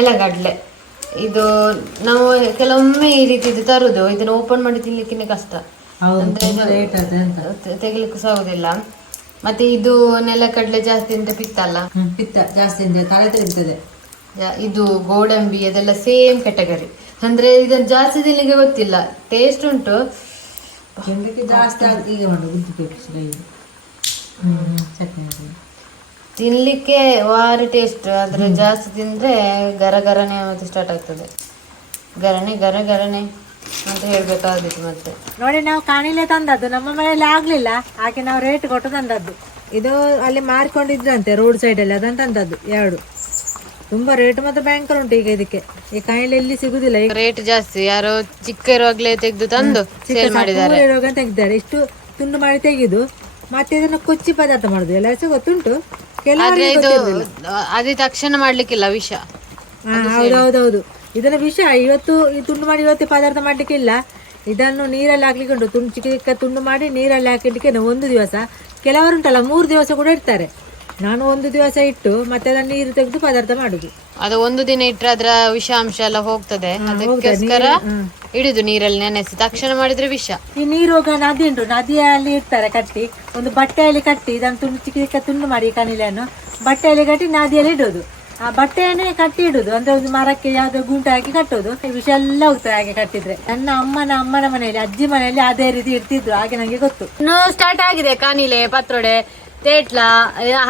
ನೆಲಗಡಲೆ ಇದು ನಾವು ಕೆಲವೊಮ್ಮೆ ಈ ರೀತಿದು ತರುದು ಇದನ್ನ ಓಪನ್ ಮಾಡಿ ತಿನ್ಲಿಕ್ಕೆ ಕಷ್ಟ. ತೆಗಿಲಿಕ್ಕೆ ಆಗುದಿಲ್ಲ. ಮತ್ತೆ ಇದು ನೆಲಗಡಲೆ ಜಾಸ್ತಿ ಅಂತ ಪಿತ್ತಲ್ಲ ಅಲ್ಲ ಪಿತ್ತ ಜಾಸ್ತಿ ಅಂದ್ರೆ ತಲೆ ತಿರುಗ್ತದೆ. ಇದು ಗೋಡಂಬಿ ಅದೆಲ್ಲ ಸೇಮ್ ಕೆಟಗರಿ ಅಂದ್ರೆ ಇದನ್ನ ಜಾಸ್ತಿ ತಿನ್ಲಿಕ್ಕೆ ಗೊತ್ತಿಲ್ಲ. ಟೇಸ್ಟ್ ಉಂಟು. ಜಾಸ್ತಿ ಹ್ಮ್ ಈಗ ಮಾಡು ಹ್ಮ್ ಚಟ್ನಿ ತಿನ್ಲಿಕ್ಕೆ ವಾರಿ ಟೇಸ್ಟ್ ಆದ್ರೆ ಜಾಸ್ತಿ ತಿಂದ್ರೆ ಗರ ಗರನೆ ಮತ್ತೆ ಸ್ಟಾರ್ಟ್ ಆಗ್ತದೆ. ಗರಣೆ ಗರ ಗರಣೆ ಅಂತ ಹೇಳ್ಬೇಕಾದಿತ್ತು ಮತ್ತೆ. ನೋಡಿ ನಾವು ಕಾಣಿಲೆ ತಂದದ್ದು ನಮ್ಮ ಮನೆಯಲ್ಲಿ ಆಗ್ಲಿಲ್ಲ ಹಾಗೆ ನಾವು ರೇಟ್ ಕೊಟ್ಟು ತಂದದ್ದು. ಇದು ಅಲ್ಲಿ ಮಾರ್ಕೊಂಡಿದ್ರಂತೆ ರೋಡ್ ಸೈಡ್ ಅಲ್ಲಿ ಅದನ್ನ ತಂದದ್ದು ಎರಡು. ತುಂಬಾ ರೇಟ್ ಮತ್ತೆ ಭಯಂಕರ ಉಂಟು ಈಗ ಇದಕ್ಕೆ. ಈ ಕಾಯಿಲೆ ಎಲ್ಲಿ ಸಿಗುದಿಲ್ಲ. ಈಗ ರೇಟ್ ಜಾಸ್ತಿ ಯಾರೋ ಚಿಕ್ಕ ಇರುವಾಗಲೇ ತೆಗೆದು ತಂದು ಸೇಲ್ ಮಾಡಿದ್ದಾರೆ. ಇರುವಾಗ ರೋಗ ತೆಗ್ದಿದ್ದಾರೆ. ಇಷ್ಟು ತುಂಡು ಮಾಡಿ ತೆಗೆದು ಮತ್ತೆ ಇದನ್ನ ಕೊಚ್ಚಿ ಪದಾರ್ಥ ಮಾಡುದು. ಎಲ್ಲ ಗೊತ್ತುಂಟು ಆದ್ರೆ ಇದು ಗೊತ್ತಿರುದಿಲ್ಲ. ಅದೇ ತಕ್ಷಣ ಮಾಡ್ಲಿಕ್ಕಿಲ್ಲ ವಿಷ. ಹೌದೌದು ಹೌದೌದೌದು. ಇದನ್ನ ವಿಷ ಇವತ್ತು ಈ ತುಂಡು ಮಾಡಿ ಇವತ್ತು ಪದಾರ್ಥ ಮಾಡ್ಲಿಕ್ಕೆ ಇಲ್ಲ. ಇದನ್ನು ನೀರಲ್ಲಿ ಹಾಕ್ಲಿಕ್ಕೆ ಉಂಟು. ತುಂಡು ಚಿಕ್ಕ ಚಿಕ್ಕ ತುಂಡು ಮಾಡಿ ನೀರಲ್ಲಿ ಹಾಕಿಡ್ಲಿಕ್ಕೆ ಒಂದು ದಿವಸ. ಕೆಲವರುಂಟಲ್ಲ ಮೂರು ದಿವಸ ಕೂಡ ಇಡ್ತಾರೆ. ನಾನು ಒಂದು ದಿವಸ ಇಟ್ಟು ಮತ್ತೆ ಅದನ್ನ ನೀರು ತೆಗೆದು ಪದಾರ್ಥ ಮಾಡುದು. ಅದು ಒಂದು ದಿನ ಇಟ್ಟರೆ ಅದರ ವಿಷಾಂಶ ಎಲ್ಲ ಹೋಗ್ತದೆ. ಅದಕ್ಕೋಸ್ಕರ ಇಡುದು ನೀರಲ್ಲಿ ನೆನೆಸಿ ತಕ್ಷಣ ಮಾಡಿದ್ರೆ ವಿಷ. ಈ ನೀರು ಹೋಗ ನದಿ ಉಂಟು ನದಿಯಲ್ಲಿ ಇಡ್ತಾರೆ ಕಟ್ಟಿ. ಒಂದು ಬಟ್ಟೆಯಲ್ಲಿ ಕಟ್ಟಿ ಇದನ್ನು ತುಂಡು ಚಿಕ್ಕ ಚಿಕ್ಕ ತುಂಡು ಮಾಡಿ ಕಣಿಲೆಯನ್ನು. ಬಟ್ಟೆಯಲ್ಲಿ ಕಟ್ಟಿ ನದಿಯಲ್ಲಿ ಇಡೋದು. ಆ ಬಟ್ಟೆಯನ್ನೇ ಕಟ್ಟಿ ಇಡುದು. ಅಂದ್ರೆ ಒಂದು ಮರಕ್ಕೆ ಯಾವ್ದೋ ಗುಂಟು ಹಾಕಿ ಕಟ್ಟೋದು. ವಿಷ ಎಲ್ಲ ಹೋಗ್ತದೆ ಹಾಗೆ ಕಟ್ಟಿದ್ರೆ. ನನ್ನ ಅಮ್ಮನ ಅಮ್ಮನ ಮನೆಯಲ್ಲಿ ಅಜ್ಜಿ ಮನೆಯಲ್ಲಿ ಅದೇ ರೀತಿ ಇಡ್ತಿದ್ರು. ಹಾಗೆ ನಂಗೆ ಗೊತ್ತು. ಇನ್ನು ಸ್ಟಾರ್ಟ್ ಆಗಿದೆ ಕಾನಿಲೆ ಪತ್ರೊಡೆ. ತೇಟ್ಲ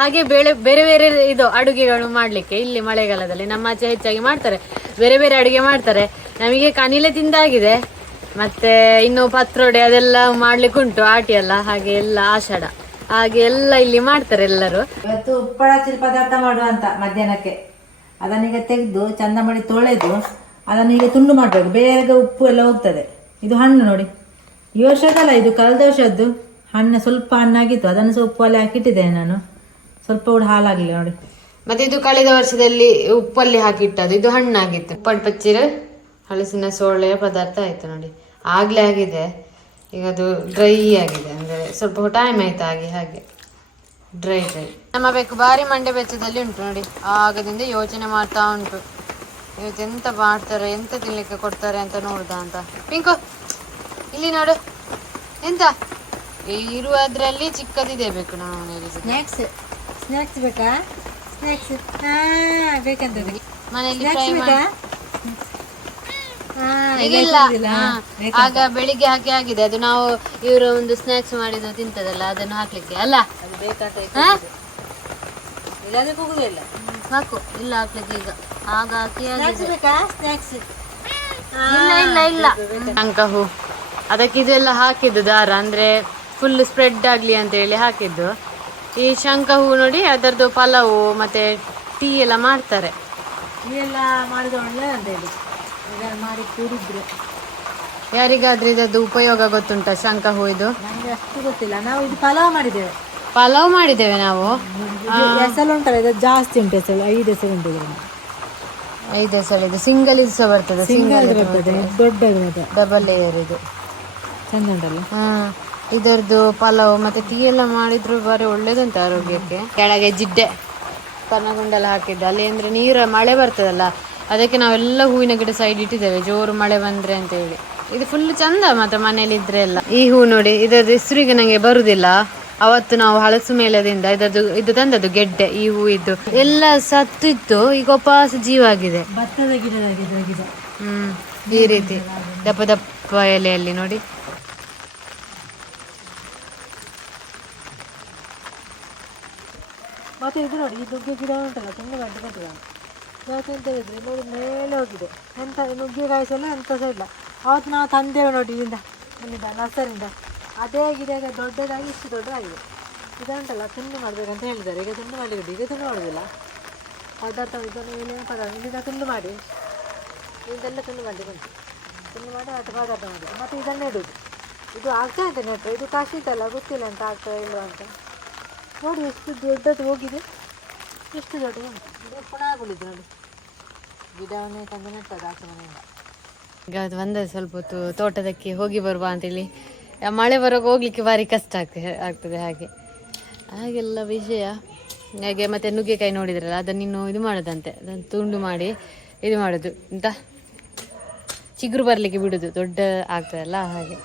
ಹಾಗೆ ಬೇಳೆ, ಬೇರೆ ಬೇರೆ ಇದು ಅಡುಗೆಗಳು ಮಾಡ್ಲಿಕ್ಕೆ ಇಲ್ಲಿ ಮಳೆಗಾಲದಲ್ಲಿ ನಮ್ಮ ಆಚೆ ಹೆಚ್ಚಾಗಿ ಮಾಡ್ತಾರೆ. ಬೇರೆ ಬೇರೆ ಅಡುಗೆ ಮಾಡ್ತಾರೆ. ನಮಗೆ ಕನಿಲೆ ತಿಂದಾಗಿದೆ. ಮತ್ತೆ ಇನ್ನು ಪತ್ರೊಡೆ ಅದೆಲ್ಲ ಮಾಡ್ಲಿಕ್ಕೆ ಉಂಟು, ಆಟಿ ಎಲ್ಲ ಹಾಗೆ ಎಲ್ಲ ಆಷಾಢ. ಹಾಗೆ ಎಲ್ಲ ಇಲ್ಲಿ ಮಾಡ್ತಾರೆ ಎಲ್ಲರೂ. ಇವತ್ತು ಉಪ್ಪಳಾಚಿನ ಪದಾರ್ಥ ಮಾಡುವಂತ ಮಧ್ಯಾಹ್ನಕ್ಕೆ. ಅದನ್ನೀಗ ತೆಗೆದು, ಚಂದ ಮಾಡಿ ತೊಳೆದು, ಅದನ್ನು ತುಂಡು ಮಾಡಬೇಕು. ಬೇಗ ಉಪ್ಪು ಎಲ್ಲ ಹೋಗ್ತದೆ. ಇದು ಹಣ್ಣು ನೋಡಿ. ಈ ವರ್ಷದಲ್ಲ ಇದು ಕಳೆದ ವರ್ಷದ್ದು. ಹಣ್ಣು ಸ್ವಲ್ಪ ಹಣ್ಣಾಗಿತ್ತು ಅದನ್ನು ಸಹ ಉಪ್ಪಲ್ಲಿ ಹಾಕಿಟ್ಟಿದ್ದೇನೆ ನಾನು. ಸ್ವಲ್ಪ ಕೂಡ ಹಾಲಾಗಲಿಲ್ಲ ನೋಡಿ. ಮತ್ತೆ ಇದು ಕಳೆದ ವರ್ಷದಲ್ಲಿ ಉಪ್ಪಲ್ಲಿ ಹಾಕಿಟ್ಟದು ಇದು ಹಣ್ಣಾಗಿತ್ತು. ಉಪ್ಪಲ್ಲಿ ಪಚ್ಚಿರ, ಹಲಸಿನ ಸೊಳ್ಳೆಯ ಪದಾರ್ಥ ಆಯ್ತು ನೋಡಿ. ಆಗ್ಲೇ ಆಗಿದೆ. ಈಗ ಅದು ಡ್ರೈ ಆಗಿದೆ. ಅಂದ್ರೆ ಸ್ವಲ್ಪ ಟೈಮ್ ಆಯ್ತು ಹಾಗೆ ಹಾಗೆ. ಡ್ರೈ ಡ್ರೈ ನಮ್ಮ ಬೇಕು ಬಾರಿ ಮಂಡೆ ಬೆಚ್ಚದಲ್ಲಿ ಉಂಟು ನೋಡಿ. ಆಗದಿಂದ ಯೋಚನೆ ಮಾಡ್ತಾ ಉಂಟು. ಇವತ್ತು ಎಂತ ಮಾಡ್ತಾರೆ, ಎಂತ ತಿನ್ಲಿಕ್ಕೆ ಕೊಡ್ತಾರೆ ಅಂತ ನೋಡುದಾ ಅಂತ. ಪಿಂಕು, ಇಲ್ಲಿ ನೋಡು. ಎಂತ? ಇರುವುದ್ರಲ್ಲಿ ಚಿಕ್ಕದಿದೆ ಬೇಕು ನಾವು ಮನೆಯಲ್ಲಿ ಸ್ನ್ಯಾಕ್ಸ್ ಸ್ನ್ಯಾಕ್ಸ್ ಬೇಕಾ? ಸ್ನ್ಯಾಕ್ಸ್ ಹಾ ಬೇಕಂತದೆ. ಮನೆಯಲ್ಲಿ ಫ್ರೈ ಮಾಡಿ ಹಾಂ ಆಗ ಬೆಳಿಗ್ಗೆ ಹಾಕಿ ಆಗಿದೆ. ಅದು ನಾವು ಇವರು ಒಂದು ಸ್ನಾಕ್ಸ್ ಮಾಡಿದ್ದು ತಿಂತದಲ್ಲ ಅದನ್ನು ಹಾಕ್ಲಿಕ್ಕೆ ಅಲ್ಲ? ಅದು ಬೇಕಂತ ಹಾ? ಇಲ್ಲದೆ ಹೋಗುದಿಲ್ಲ ಸಾಕು ಇಲ್ಲ. ಹಾಕ್ಲಿಕ್ಕೆ ಈಗ. ಆಗ ಹಾಕಿ ಆಗಿದೆ. ಸ್ನ್ಯಾಕ್ಸ್ ಬೇಕಾ? ಸ್ನ್ಯಾಕ್ಸ್ ಇಲ್ಲ ಇಲ್ಲ ಇಲ್ಲ. ಅಂಕ ಹೂ ಅದಕ್ಕೆ ಇದೆಲ್ಲ ಹಾಕಿದ್ದು ದಾರ. ಅಂದ್ರೆ ಫುಲ್ ಸ್ಪ್ರೆಡ್ ಆಗಲಿ ಅಂತ ಹೇಳಿ ಹಾಕಿದ್ದು. ಈ ಶಂಖ ಹೂ ನೋಡಿ ಅದರದ್ದು ಪಲಾವು ಮತ್ತೆ ಟೀ ಎಲ್ಲ ಮಾಡ್ತಾರೆ. ಟೀ ಎಲ್ಲ ಮಾಡಿದ ಒಳ್ಳೆ ಅಂತ ಹೇಳಿ. ಇದನ್ನು ಮಾಡಿ ಕೂಡಿದ್ರು ಯಾರಿಗಾದ್ರೂ ಇದರದ್ದು ಉಪಯೋಗ ಗೊತ್ತುಂಟ ಶಂಖ ಹೂ ಇದು? ನನಗೆ ಅಷ್ಟು ಗೊತ್ತಿಲ್ಲ. ನಾವು ಇದು ಪಲಾವ್ ಮಾಡಿದ್ದೇವೆ. ಪಲಾವ್ ಮಾಡಿದ್ದೇವೆ ನಾವು? ಹೆಸರು ಉಂಟಲ್ಲ ಇದು ಜಾಸ್ತಿ ಉಂಟು ಹೆಸರು ಐದು ಹೆಸರು ಉಂಟು ಐದು ಹೆಸರು ಇದು ಸಿಂಗಲ್ ಇದು ಸಹ ಬರ್ತದೆ ಸಿಂಗಲ್ ಬರ್ತದೆ ದೊಡ್ಡದು ಡಬಲ್ ಲೇಯರ್ ಇದು. ಚಂದ ಉಂಟಲ್ಲ? ಹಾ ಇದರದ್ದು ಪಲಾವ್ ಮತ್ತೆ ಟೀ ಎಲ್ಲ ಮಾಡಿದ್ರು ಬಾರಿ ಒಳ್ಳೇದುಂಟು ಆರೋಗ್ಯಕ್ಕೆ. ಕೆಳಗೆ ಜಿಡ್ಡೆ ಪನ್ನಗುಂಡೆಲ್ಲ ಹಾಕಿದ್ದು. ಅಲ್ಲಿ ಅಂದ್ರೆ ನೀರು ಮಳೆ ಬರ್ತದಲ್ಲ ಅದಕ್ಕೆ ನಾವೆಲ್ಲ ಹೂವಿನ ಗಿಡ ಸೈಡ್ ಇಟ್ಟಿದ್ದೇವೆ. ಜೋರು ಮಳೆ ಬಂದ್ರೆ ಅಂತ ಹೇಳಿ. ಇದು ಫುಲ್ ಚಂದ ಮಾತ್ರ ಮನೇಲಿ ಇದ್ರೆ ಎಲ್ಲ. ಈ ಹೂ ನೋಡಿ ಇದರದ್ದು ಹೆಸರಿಗೆ ನಂಗೆ ಬರುದಿಲ್ಲ. ಅವತ್ತು ನಾವು ಹಳಸು ಮೇಲದಿಂದ ಇದದ್ದು ಇದು ತಂದದ್ದು ಗೆಡ್ಡೆ ಈ ಹೂ ಇದ್ದು. ಎಲ್ಲ ಸತ್ತಿತ್ತು ಈಗ ಉಪವಾಸ ಜೀವ ಆಗಿದೆ. ಭತ್ತದ ಗಿಡ. ಹ್ಮ್ ಈ ರೀತಿ ದಪ್ಪ ದಪ್ಪ ಎಲೆಯಲ್ಲಿ ನೋಡಿ. ಮತ್ತೆ ಇದು ನೋಡಿ ಈ ನುಗ್ಗೆ ಗಿಡ ಉಂಟಲ್ಲ, ತುಂಬ ಗಂಟೆ ಕಟ್ಟಿದ ಯಾಕೆ ಅಂತ ಹೇಳಿದ್ರೆ, ನೋಡಿ ಮೇಲೆ ಹೋಗಿದೆ. ಎಂತ ನುಗ್ಗೆ ಕಾಯಿಸಲ್ಲ ಎಂತ ಸಹ ಇಲ್ಲ. ಅವತ್ತು ನಾವು ತಂದೇವೆ ನೋಡಿ, ಇಲ್ಲಿಂದ ಇಲ್ಲಿಂದ ನರ್ಸರಿಂದ ಅದೇ ಗಿಡ ಈಗ ದೊಡ್ಡದಾಗಿ, ಇಷ್ಟು ದೊಡ್ಡದಾಗಿದೆ. ಇದುಂಟಲ್ಲ ತುಂಡು ಮಾಡಬೇಕಂತ ಹೇಳಿದ್ದಾರೆ. ಈಗ ತುಂಡು ಮಾಡಲಿಕ್ಕೆ ಈಗ ತುಂಡು ಮಾಡೋದಿಲ್ಲ. ಪದಾರ್ಥ ಇದನ್ನು ಏನೇನು ಪದಾರ್ಥ, ಇಲ್ಲಿಂದ ತುಂಡು ಮಾಡಿ. ಇದೆಲ್ಲ ತುಂಡು ಮಾಡಲಿಕ್ಕೆ ಉಂಟು. ತುಂಡು ಮಾಡಿ ಮತ್ತೆ ಪದಾರ್ಥ ಮಾಡಿ ಮತ್ತು ಇದನ್ನೇ ಇಡೋದು ಇದು ಆಗ್ತಾ ಇದೆ ನೆಟ್ಟು ಇದು ಕಷ್ಟ ಗೊತ್ತಿಲ್ಲ ಅಂತ ಆಗ್ತಾ ಇಲ್ವಾ ಅಂತ. ನೋಡಿ ಎಷ್ಟು ದೊಡ್ಡದು ಹೋಗಿದೆ. ಎಷ್ಟು ದೊಡ್ಡದು ಇದು ಪುನಃ ನೋಡಿ. ಗಿಡವನ್ನೇ ತಂದು ನೆಟ್ಟದ ಆಚೆ ಮನೆಯಿಂದ. ಈಗ ಅದು ಬಂದದ್ದು ಸ್ವಲ್ಪ ಹೊತ್ತು ತೋಟದಕ್ಕೆ ಹೋಗಿ ಬರುವ ಅಂತೇಳಿ. ಮಳೆ ಬರೋಕೆ ಹೋಗ್ಲಿಕ್ಕೆ ಭಾರಿ ಕಷ್ಟ ಆಗ್ತದೆ ಆಗ್ತದೆ ಹಾಗೆ. ಹಾಗೆಲ್ಲ ವಿಷಯ. ಹಾಗೆ ಮತ್ತೆ ನುಗ್ಗೆಕಾಯಿ ನೋಡಿದ್ರಲ್ಲ ಅದನ್ನು ಇನ್ನು ಇದು ಮಾಡೋದಂತೆ. ಅದನ್ನು ತುಂಡು ಮಾಡಿ ಇದು ಮಾಡೋದು. ಅಂತ? ಚಿಗುರು ಬರಲಿಕ್ಕೆ ಬಿಡುದು ದೊಡ್ಡ ಆಗ್ತದಲ್ಲ ಹಾಗೆ.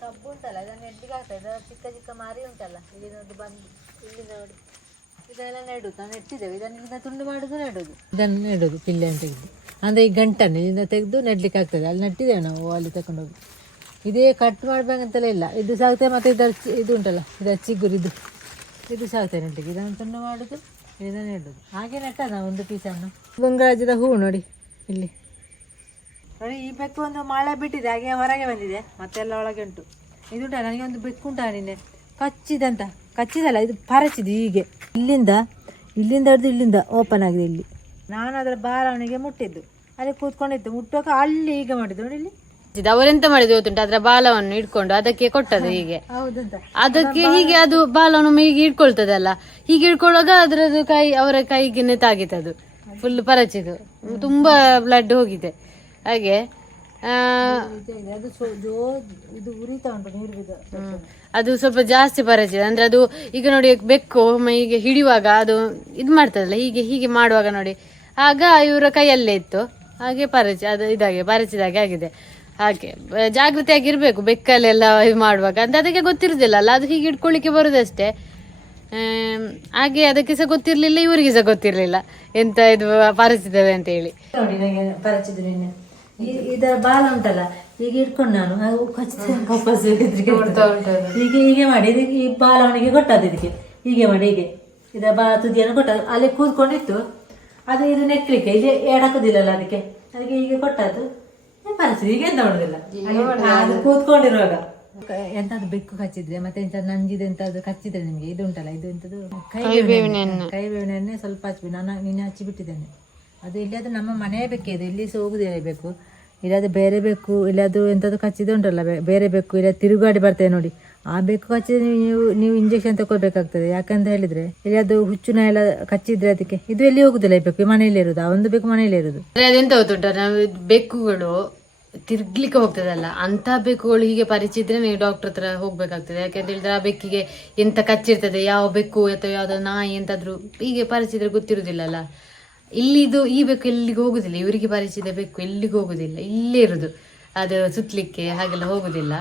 ಕಬ್ಬು ಉಂಟಲ್ಲ ಚಿಕ್ಕ ಚಿಕ್ಕ ಮಾರಿ ಉಂಟಲ್ಲ ಬಂದು. ಇಲ್ಲಿಂದ ನೋಡಿ. ಇದೆಲ್ಲ ನೆಟ್ಟಿದ್ದೇವೆ. ತುಂಡು ಮಾಡುದು ನೆಡುದು. ಇದನ್ನು ನೆಡುದು, ಪಿಲ್ಲೆ ಅಂತ ತೆಗೆದು ಅಂದರೆ ಈ ಗಂಟನ್ನು ಇದನ್ನ ತೆಗೆದು ನೆಡ್ಲಿಕ್ಕೆ ಆಗ್ತದೆ. ಅಲ್ಲಿ ನೆಟ್ಟಿದ್ದೇವೆ ನಾವು, ಅಲ್ಲಿ ತಗೊಂಡೋಗಿ ಇದೇ ಕಟ್ ಮಾಡ್ಬೇಕಂತಲೇ ಇಲ್ಲ. ಇದು ಸಾಕ್ತೆ ಮತ್ತೆ ಇದರ ಇದು ಉಂಟಲ್ಲ ಇದರ ಚಿಗುರಿದು ಇದು. ಇದು ಸಾಗುತ್ತೆ ನೆಟ್ಟಿಗೆ ಇದನ್ನು ತುಂಡು ಮಾಡುದು ಇದನ್ನು ನೆಡುದು. ಹಾಗೆ ನೆಟ್ಟದ ಒಂದು ಪೀಸನ್ನು ಗಂಗರಾಜದ ಹೂವು ನೋಡಿ, ಇಲ್ಲಿ. ನೋಡಿ, ಈ ಬೆಕ್ಕು ಒಂದು ಮಳೆ ಬಿಟ್ಟಿದೆ. ಹಾಗೆ ಹೊರಗೆ ಬಂದಿದೆ. ಮತ್ತೆಲ್ಲ ಒಳಗೆ ಉಂಟು. ಇದುಂಟ ನನಗೆ ಒಂದು ಬೆಕ್ಕು ಉಂಟಾ ನಿನ್ನೆ. ಕಚ್ಚಿದಂತ ಕಚ್ಚಿದಲ್ಲ ಇದು ಪರಚಿದೆ ಹೀಗೆ. ಇಲ್ಲಿಂದ ಇಲ್ಲಿಂದ ಹಿಡಿದು ಇಲ್ಲಿಂದ ಓಪನ್ ಆಗಿದೆ ಇಲ್ಲಿ. ನಾನು ಅದರ ಬಾಲವನಿಗೆ ಮುಟ್ಟಿದ್ದು. ಅಲ್ಲಿ ಕೂತ್ಕೊಂಡಿದ್ದು ಮುಟ್ಟುವಾಗ ಅಲ್ಲಿ ಹೀಗೆ ಮಾಡಿದ್ದು ನೋಡಿ ಇಲ್ಲಿ. ಅವರೆಂತ ಮಾಡಿದ್ರು ಗೊತ್ತುಂಟು? ಅದರ ಬಾಲವನ್ನು ಇಟ್ಕೊಂಡು ಅದಕ್ಕೆ ಕೊಟ್ಟದ್ದು ಹೀಗೆ. ಅದಕ್ಕೆ ಹೀಗೆ ಅದು ಬಾಲವನ್ನು ಹೀಗೆ ಇಟ್ಕೊಳ್ತದಲ್ಲ. ಹೀಗೆ ಇಟ್ಕೊಳ್ಳುವಾಗ ಅದರದ್ದು ಕೈ ಅವರ ಕೈಗೆ ತಾಗಿತದು ಫುಲ್ ಪರಚಿದು ತುಂಬಾ ಬ್ಲಡ್ ಹೋಗಿದೆ. ಹಾಗೆ ಆ, ಇದೆ. ಅದು ಉರಿತಾ ಉಂಟು ನೀರು. ಅದು ಸ್ವಲ್ಪ ಜಾಸ್ತಿ ಪರಚಿದೆ ಅಂದ್ರೆ ಅದು ಈಗ ನೋಡಿ ಬೆಕ್ಕು ಹೀಗೆ ಹಿಡಿಯುವಾಗ ಅದು ಇದು ಮಾಡ್ತದಲ್ಲ, ಹೀಗೆ ಹೀಗೆ ಮಾಡುವಾಗ ನೋಡಿ. ಆಗ ಇವರ ಕೈಯಲ್ಲೇ ಇತ್ತು. ಹಾಗೆ ಪರಚಿ ಅದು ಇದಾಗಿ, ಪರಚಿದಾಗೆ ಆಗಿದೆ. ಹಾಗೆ ಜಾಗೃತಿಯಾಗಿ ಜಾಗೃತಿಯಾಗಿರ್ಬೇಕು ಬೆಕ್ಕಲ್ಲೆಲ್ಲ ಇದು ಮಾಡುವಾಗ. ಅಂತ ಅದಕ್ಕೆ ಗೊತ್ತಿರುದಿಲ್ಲ ಅಲ್ಲ, ಅದು ಹೀಗೆ ಇಟ್ಕೊಳ್ಳಿಕ್ಕೆ ಬರುದಷ್ಟೇ. ಹಾಗೆ ಅದಕ್ಕೆ ಸಹ ಗೊತ್ತಿರ್ಲಿಲ್ಲ, ಇವರಿಗೆ ಸಹ ಗೊತ್ತಿರ್ಲಿಲ್ಲ. ಎಂತ ಇದು ಪರಚಿದ್ದೇವೆ ಅಂತ ಇದರ ಬಾಲ ಉಂಟಲ್ಲ ಈಗ ಇಟ್ಕೊಂಡು ನಾನು ಅದು ವಾಪಸ್ ಈಗ. ಹೀಗೆ ಹೀಗೆ ಮಾಡಿ ಇದಕ್ಕೆ ಈ ಬಾಲ ಅವನಿಗೆ ಕೊಟ್ಟದ್ದು ಇದಕ್ಕೆ. ಹೀಗೆ ಮಾಡಿ ಹೀಗೆ. ಇದರ ಬಾಲ ತುದಿಯನ್ನು ಕೊಟ್ಟದ್ದು. ಅಲ್ಲಿ ಕೂತ್ಕೊಂಡಿತ್ತು. ಅದು ಇದು ನೆಕ್ಲಿಕ್ಕೆ ಇಲ್ಲಿ ಎಡಕುದಿಲ್ಲಲ್ಲ ಅದಕ್ಕೆ. ಅದಕ್ಕೆ ಹೀಗೆ ಕೊಟ್ಟದ್ದು. ಪರಿಸ್ಥಿತಿ ಈಗ ಎಂತ ಮಾಡುದಿಲ್ಲ. ಅದು ಕೂತ್ಕೊಂಡಿರುವಾಗ. ಎಂತದ್ದು ಬೆಕ್ಕು ಕಚ್ಚಿದ್ರೆ ಮತ್ತೆ ಎಂತ ನಂಜಿದೆ ಎಂತದ್ದು ಕಚ್ಚಿದ್ರೆ ನಿಮ್ಗೆ ಇದು ಉಂಟಲ್ಲ ಇದು ಎಂತದ್ದು ಕೈ ಬೇವಿನ ಕೈ ಬೇವಿನ ಎಣ್ಣೆ ಸ್ವಲ್ಪ ಹಚ್ಚಿ ನಾನು ನೀನು ಹಚ್ಚಿ ಬಿಟ್ಟಿದ್ದೇನೆ. ಅದು ಇಲ್ಲದು ನಮ್ಮ ಮನೆಯ ಬೆಕ್ಕೆ ಇದು ಇಲ್ಲಿ ಸಹ ಹೋಗುದಿಲ್ಲ ಬೆಕ್ಕು ಬೇರೆ ಬೇಕು, ಇಲ್ಲಾದ್ರೂ ಎಂಥದ್ದು ಕಚ್ಚಿದ್ದು ಉಂಟಲ್ಲ ಬೇರೆ ಬೇಕು ಇಲ್ಲ ತಿರುಗಾಡಿ ಬರ್ತದೆ ನೋಡಿ. ಆ ಬೇಕು ಕಚ್ಚಿದ್ರೆ ನೀವು ನೀವು ಇಂಜೆಕ್ಷನ್ ತಗೊಳ್ಬೇಕಾಗ್ತದೆ ಯಾಕಂತ ಹೇಳಿದ್ರೆ ಇಲ್ಲದು ಹುಚ್ಚುನ ಎಲ್ಲ ಕಚ್ಚಿದ್ರೆ ಅದಕ್ಕೆ. ಇದು ಎಲ್ಲಿ ಹೋಗುದಿಲ್ಲ ಈ ಬೆಕ್ಕು? ಮನೆಯಲ್ಲೇ ಇರುದು. ಆ ಒಂದು ಬೇಕು ಮನೆಯಲ್ಲೇ ಇರುದು. ಅದೆಂತ ಗೊತ್ತುಂಟ? ನಾವು ಬೆಕ್ಕುಗಳು ತಿರ್ಗ್ಲಿಕ್ಕೆ ಹೋಗ್ತದಲ್ಲ. ಅಂತ ಬೆಕ್ಕುಗಳು ಹೀಗೆ ಪರಿಚಿದ್ರೆ ನೀವು ಡಾಕ್ಟರ್ ಹತ್ರ ಹೋಗ್ಬೇಕಾಗ್ತದೆ. ಯಾಕೆಂತ ಹೇಳಿದ್ರೆ ಆ ಬೆಕ್ಕಿಗೆ ಎಂತ ಕಚ್ಚಿರ್ತದೆ? ಯಾವ ಬೆಕ್ಕು ಅಥವಾ ಯಾವ್ದೋ ನಾಯಿ ಎಂತಾದ್ರೂ ಹೀಗೆ ಪರಿಚಿದ್ರೆ ಗೊತ್ತಿರುದಿಲ್ಲಲ್ಲ. ಇಲ್ಲಿದು ಈ ಬೆಕ್ಕು ಎಲ್ಲಿಗೆ ಹೋಗುದಿಲ್ಲ. ಇವರಿಗೆ ಪರಿಚಯದ ಬೆಕ್ಕು ಎಲ್ಲಿಗೆ ಹೋಗುದಿಲ್ಲ. ಇಲ್ಲೇ ಇರುದು. ಅದು ಸುತ್ತಲಿಕ್ಕೆ ಹಾಗೆಲ್ಲ ಹೋಗುದಿಲ್ಲ.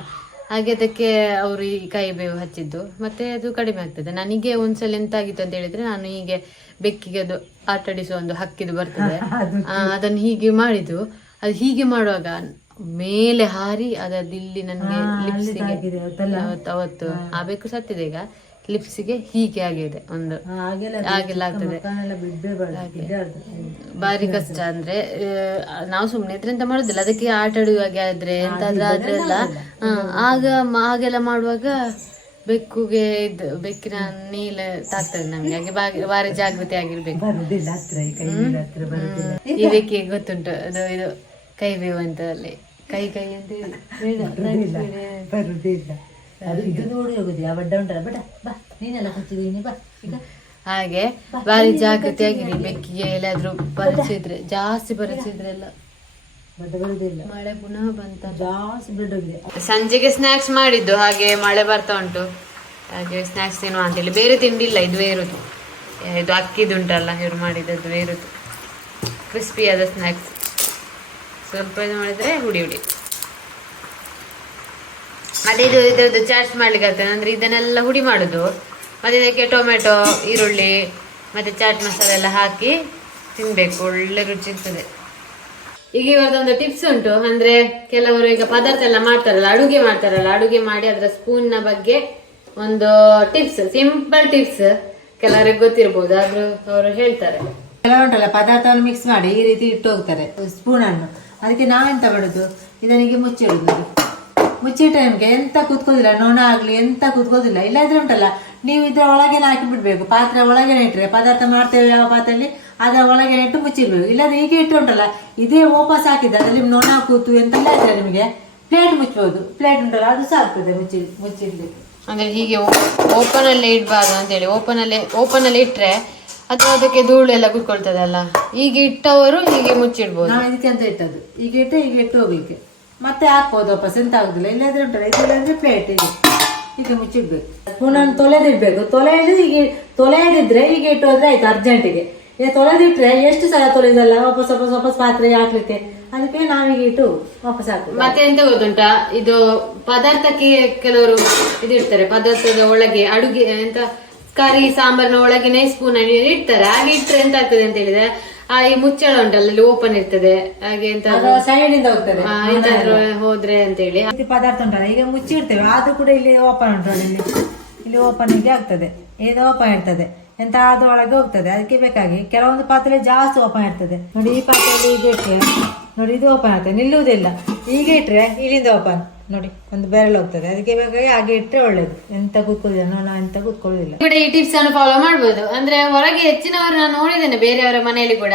ಹಾಗೆ ಅದಕ್ಕೆ ಅವರು ಈ ಕೈ ಬೇವು ಹಚ್ಚಿದ್ದು. ಮತ್ತೆ ಅದು ಕಡಿಮೆ ಆಗ್ತದೆ. ನನಗೆ ಒಂದ್ಸಲ ಎಂತ ಆಗಿತ್ತು ಅಂತ ಹೇಳಿದ್ರೆ ನಾನು ಹೀಗೆ ಬೆಕ್ಕಿಗೆ ಅದು ಆಟಾಡಿಸುವ ಒಂದು ಹಕ್ಕಿದು ಬರ್ತದೆ. ಆ, ಅದನ್ನು ಹೀಗೆ ಮಾಡಿದ್ದು. ಅದು ಹೀಗೆ ಮಾಡುವಾಗ ಮೇಲೆ ಹಾರಿ ಅದಿಲ್ಲಿ ನನಗೆ ಲಿಪ್ಸಿಗೆ ಅವತ್ತು ಅವತ್ತು. ಆ ಬೆಕ್ಕು ಸತ್ತಿದೆ ಈಗ. ಲಿಪ್ಸಿಗೆ ಹೀಗೆ ಆಗಿದೆ ಒಂದು. ಹಾಗೆಲ್ಲ ಆಗ್ತದೆ. ಬಾರಿ ಕಷ್ಟ ಅಂದ್ರೆ ನಾವು ಸುಮ್ನೆ ಇದ್ರೆ ಎಂತ ಮಾಡುದಿಲ್ಲ. ಅದಕ್ಕೆ ಆಟ ಆಡುವಾಗೆ ಆದ್ರೆ ಎಂತಾದ್ರೂ ಆದ್ರೆ ಎಲ್ಲ ಆಗ ಹಾಗೆಲ್ಲ ಮಾಡುವಾಗ ಬೆಕ್ಕುಗೆ ಇದು ಬೆಕ್ಕಿನ ನೀಲ ತಾಗ್ತದೆ ನಮ್ಗೆ. ಹಾಗೆ ಬಾರಿ ಜಾಗೃತಿ ಆಗಿರ್ಬೇಕು. ಈ ಕೈ ಹತ್ರ ಬರುದಿಲ್ಲ. ಬೆಕ್ಕಿಗೆ ಗೊತ್ತುಂಟು. ಅದು ಇದು ಕೈ ಬೇವು ಅಂತ ಅಲ್ಲಿ. ಕೈ ಕೈ ಅಂತ ಬರುದಿಲ್ಲ ಅದು ಇದು ನೋಡಿ ಹೋಗುದು. ಯಾವ ಬಡ್ಡ ಉಂಟಲ್ಲ ಬಡ ಬಾ. ನೀನೆಲ್ಲ ಬಾ ಈಗ. ಹಾಗೆ ಬಾರಿ ಜಾಗ್ರತೆ ಆಗಿರಿ ಬೆಕ್ಕಿಗೆ ಎಲ್ಲಾದ್ರೂ ಪರಿಚಿದ್ರೆ ಜಾಸ್ತಿ ಪರಿಚಿದ್ರೆ ಎಲ್ಲ ಮಳೆ ಪುನಃ ಬಂತ. ಜಾಸ್ತಿ ಹೋಗಿದೆ. ಸಂಜೆಗೆ ಸ್ನಾಕ್ಸ್ ಮಾಡಿದ್ದು ಹಾಗೆ ಮಳೆ ಬರ್ತಾ ಉಂಟು. ಹಾಗೆ ಸ್ನಾಕ್ಸ್ ತಿನ್ನುವ ಅಂತೇಳಿ ಬೇರೆ ತಿಂಡಿ ಇಲ್ಲ ಇದು ಇರುದು ಇದು ಅಕ್ಕಿದು ಉಂಟಲ್ಲ ಇವ್ರು ಮಾಡಿದ್ದು ಇರುದು ಕ್ರಿಸ್ಪಿಯಾದ ಸ್ನಾಕ್ಸ್ ಸ್ವಲ್ಪ ಇದು ಮಾಡಿದ್ರೆ ಹುಡಿ ಹುಡಿ. ಮತ್ತೆ ಇದು ಇದ್ರದ್ದು ಚಾಟ್ಸ್ ಮಾಡ್ಲಿಕ್ಕೆ ಆಗ್ತದೆ. ಅಂದ್ರೆ ಇದನ್ನೆಲ್ಲ ಹುಡಿ ಮಾಡುದು. ಮತ್ತೆ ಇದಕ್ಕೆ ಟೊಮೆಟೊ ಈರುಳ್ಳಿ, ಮತ್ತೆ ಚಾಟ್ ಮಸಾಲೆ ಎಲ್ಲ ಹಾಕಿ ತಿನ್ಬೇಕು. ಒಳ್ಳೆ ರುಚಿ ಇರ್ತದೆ. ಈಗ ಇವರದೊಂದು ಟಿಪ್ಸ್ ಉಂಟು. ಅಂದ್ರೆ ಕೆಲವರು ಈಗ ಪದಾರ್ಥ ಎಲ್ಲ ಮಾಡ್ತಾರಲ್ಲ, ಅಡುಗೆ ಮಾಡ್ತಾರಲ್ಲ, ಅಡುಗೆ ಮಾಡಿ ಅದರ ಸ್ಪೂನ್ನ ಬಗ್ಗೆ ಒಂದು ಟಿಪ್ಸ್ ಸಿಂಪಲ್ ಟಿಪ್ಸ್ ಕೆಲವರಿಗೆ ಗೊತ್ತಿರ್ಬೋದು. ಆದ್ರೂ ಅವರು ಹೇಳ್ತಾರೆ. ಕೆಲವುಂಟಲ್ಲ ಪದಾರ್ಥವನ್ನು ಮಿಕ್ಸ್ ಮಾಡಿ ಈ ರೀತಿ ಇಟ್ಟು ಹೋಗ್ತಾರೆ ಸ್ಪೂನ್ ಅನ್ನು. ಅದಕ್ಕೆ ನಾವೆಂತ ಮಾಡುದು? ಇದನಿಗೆ ಮುಚ್ಚಿಡುದು ನೋಡಿ. ಟೈಮ್ಗೆ ಎಂತ ಕುತ್ಕೋದಿಲ್ಲ ನೊಣ ಆಗಲಿ ಎಂತ ಕುತ್ಕೋದಿಲ್ಲ. ಇಲ್ಲದ್ರೆ ಉಂಟಲ್ಲ ನೀವು ಇದ್ರ ಒಳಗೇನೆ ಹಾಕಿ ಬಿಡ್ಬೇಕು ಪಾತ್ರೆ ಒಳಗೇನೆ ಇಟ್ಟರೆ ಪದಾರ್ಥ ಮಾಡ್ತೇವೆ ಯಾವ ಪಾತ್ರೆಯಲ್ಲಿ ಅದರ ಒಳಗೇನೆ ಇಟ್ಟು ಮುಚ್ಚಿಡ್ಬೇಕು ಇಲ್ಲದ್ರೆ ಹೀಗೆ ಇಟ್ಟು ಉಂಟಲ್ಲ ಇದೇ ವಾಪಸ್ ಹಾಕಿದ್ದೆ ಅದರಲ್ಲಿ ನೊಣ ಕೂತು ಎಂತೆಲ್ಲ ಇದ್ರೆ ನಿಮಗೆ ಪ್ಲೇಟ್ ಮುಚ್ಚಬಹುದು. ಪ್ಲೇಟ್ ಉಂಟಲ್ಲ ಅದು ಸಹ ಆಗ್ತದೆ ಮುಚ್ಚಿ ಮುಚ್ಚಿಡ್ಲಿಕ್ಕೆ ಅಂದ್ರೆ ಹೀಗೆ ಓಪನ್ ಅಲ್ಲೇ ಇಡಬಾರ್ದು ಅಂತ ಹೇಳಿ ಓಪನ್ ಅಲ್ಲೇ ಓಪನ್ ಅಲ್ಲಿ ಇಟ್ಟರೆ ಅದು ಅದಕ್ಕೆ ಧೂಳು ಎಲ್ಲ ಕುತ್ಕೊಳ್ತದಲ್ಲ. ಈಗ ಇಟ್ಟವರು ಹೀಗೆ ಮುಚ್ಚಿಡ್ಬೋದು. ನಾವು ಇದಕ್ಕೆ ಅಂತ ಇಟ್ಟದ್ದು. ಈಗ ಇಟ್ಟು ಈಗ ಇಟ್ಟು ಹೋಗ್ಲಿಕ್ಕೆ. ಮತ್ತೆ ಹಾಕ್ಬೋದು ವಾಪಸ್. ಎಂತ ಆಗುದಿಲ್ಲ. ಇಲ್ಲದ್ರೆ ಉಂಟಲ್ಲ ಇದಿಲ್ಲಂದ್ರೆ ಪ್ಲೇಟ್ ಇದೆ. ಇದು ಮುಚ್ಚಿಡ್ಬೇಕು. ಸ್ಪೂನನ್ನು ತೊಳೆದಿಡ್ಬೇಕು. ತೊಳೆಯದು ಈಗ ತೊಳೆಯದಿದ್ರೆ ಈಗ ಇಟ್ಟು ಹೋದ್ರೆ ಆಯ್ತು ಅರ್ಜೆಂಟಿಗೆ ಇದು ತೊಳೆದಿಟ್ರೆ ಎಷ್ಟು ಸಲ ತೊಳೆದಲ್ಲ ವಾಪಸ್ ವಾಪಸ್ ವಾಪಸ್ ಪಾತ್ರೆ ಹಾಕ್ಲಿಕ್ಕೆ. ಅದಕ್ಕೆ ನಾವೀಗ ಇಟ್ಟು ವಾಪಸ್ ಹಾಕುದು. ಮತ್ತೆ ಎಂತ ಗೊತ್ತುಂಟಾ? ಇದು ಪದಾರ್ಥಕ್ಕೆ ಕೆಲವರು ಇದಿಡ್ತಾರೆ ಪದಾರ್ಥದ ಒಳಗೆ ಅಡುಗೆ, ಎಂತ, ಕರಿ, ಸಾಂಬಾರಿನ ಒಳಗಿನ ಸ್ಪೂನ್ ಇಡ್ತಾರೆ. ಹಾಗೆ ಇಟ್ರೆ ಎಂತ ಆಗ್ತದೆ ಅಂತ ಹೇಳಿದ್ರೆ ಆ ಈ ಮುಚ್ಚಳ ಉಂಟಲ್ಲ ಅಲ್ಲಿ ಓಪನ್ ಇರ್ತದೆ. ಹಾಗೆ ಎಂತ ಸೈಡ್ ಇಂದ ಹೋಗ್ತದೆ ಎಂತಾದ್ರೂ ಹೋದ್ರೆ ಅಂತ ಹೇಳಿ ಪದಾರ್ಥ ಉಂಟಲ್ಲ ಈಗ ಮುಚ್ಚಿಡ್ತೇವೆ ಅದು ಕೂಡ ಇಲ್ಲಿ ಓಪನ್ ಉಂಟು ಇಲ್ಲಿ ಇಲ್ಲಿ ಓಪನ್ಗೆ ಆಗ್ತದೆ ಇದು ಓಪನ್ ಇರ್ತದೆ. ಎಂತ ಅದು ಒಳಗೆ ಹೋಗ್ತದೆ ಅದಕ್ಕೆ ಬೇಕಾಗಿ. ಕೆಲವೊಂದು ಪಾತ್ರೆ ಜಾಸ್ತಿ ಓಪನ್ ಇರ್ತದೆ. ನೋಡಿ ಈ ಪಾತ್ರೆಯಲ್ಲಿ ಈಗ ಇಟ್ಟರೆ ನೋಡಿ ಇದು ಓಪನ್ ಆಗ್ತದೆ ನಿಲ್ಲುವುದಿಲ್ಲ. ಈಗ ಇಟ್ರೆ ಇಲ್ಲಿಂದ ಓಪನ್ ನೋಡಿ, ಒಂದು ಬೆರಳು ಹೋಗ್ತದೆ. ಅದಕ್ಕೆ ಬೇಕಾಗಿ ಹಾಗೆ ಇಟ್ಟರೆ ಒಳ್ಳೇದು. ಎಂತ ಕೂತ್ಕೊಳ್ಳೋದಿಲ್ಲ. ನಾವು ಎಂತ ಕೂತ್ಕೊಳ್ಳೋದಿಲ್ಲ. ಕೂಡ ಈ ಟಿಪ್ಸ್ ಅನ್ನು ಫಾಲೋ ಮಾಡ್ಬೋದು. ಅಂದ್ರೆ ಹೊರಗೆ ಹೆಚ್ಚಿನವರು ನಾನು ನೋಡಿದ್ದೇನೆ, ಬೇರೆಯವರ ಮನೆಯಲ್ಲಿ ಕೂಡ.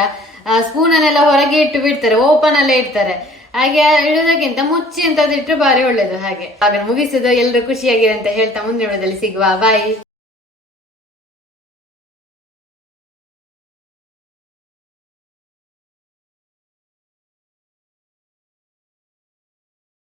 ಸ್ಪೂನ್ ಅನ್ನೆಲ್ಲ ಹೊರಗೆ ಇಟ್ಟು ಬಿಡ್ತಾರೆ ಓಪನ್ ಅಲ್ಲೇ ಇಡ್ತಾರೆ. ಹಾಗೆ ಇಡೋದಕ್ಕಿಂತ ಮುಚ್ಚಿ ಅಂತದ್ದು ಇಟ್ಟರೆ ಬಾರಿ ಒಳ್ಳೇದು. ಹಾಗೆ. ಹಾಗೆ ಮುಗಿಸುದು ಎಲ್ಲರೂ ಖುಷಿಯಾಗಿದೆ ಅಂತ ಹೇಳ್ತಾ ಮುಂದಿನ ಸಿಗುವ. ಬಾಯ್